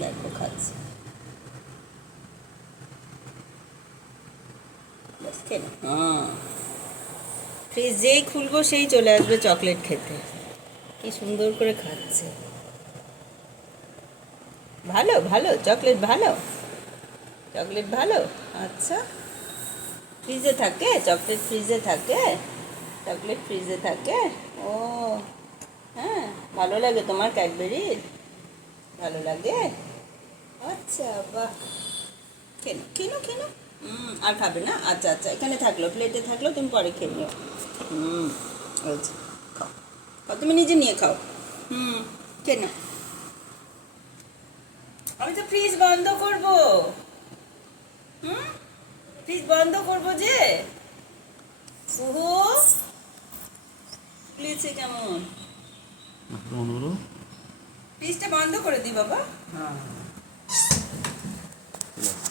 দেখো খাচ্ছে। হ্যাঁ, ফ্রিজ যেই খুলবো সেই চলে আসবে চকলেট খেতে। কি সুন্দর করে খাচ্ছে। ভালো ভালো চকলেট ভালো, চকলেট ভালো। আচ্ছা, ফ্রিজে থাকে চকলেট, ফ্রিজে থাকে চকলেট, ফ্রিজে থাকে। ও হ্যাঁ, ভালো লাগে তোমার ক্যাডবেরি, ভালো লাগে। আচ্ছা বাহ, খেনো খেনো খেনো। আর খাবে না? আচ্ছা আচ্ছা, এখানে থাকলো, প্লেটে থাকলো, তুমি পরে খেয়ে নিও। আচ্ছা, খাও খাও, তুমি নিজে নিয়ে খাও। কেন? আমি তো ফ্রিজ বন্ধ করব। হুম, ফ্রিজ বন্ধ করব যে। কুহু লিছে কেমন? ফ্রিজটা বন্ধ করে দি বাবা। হ্যাঁ।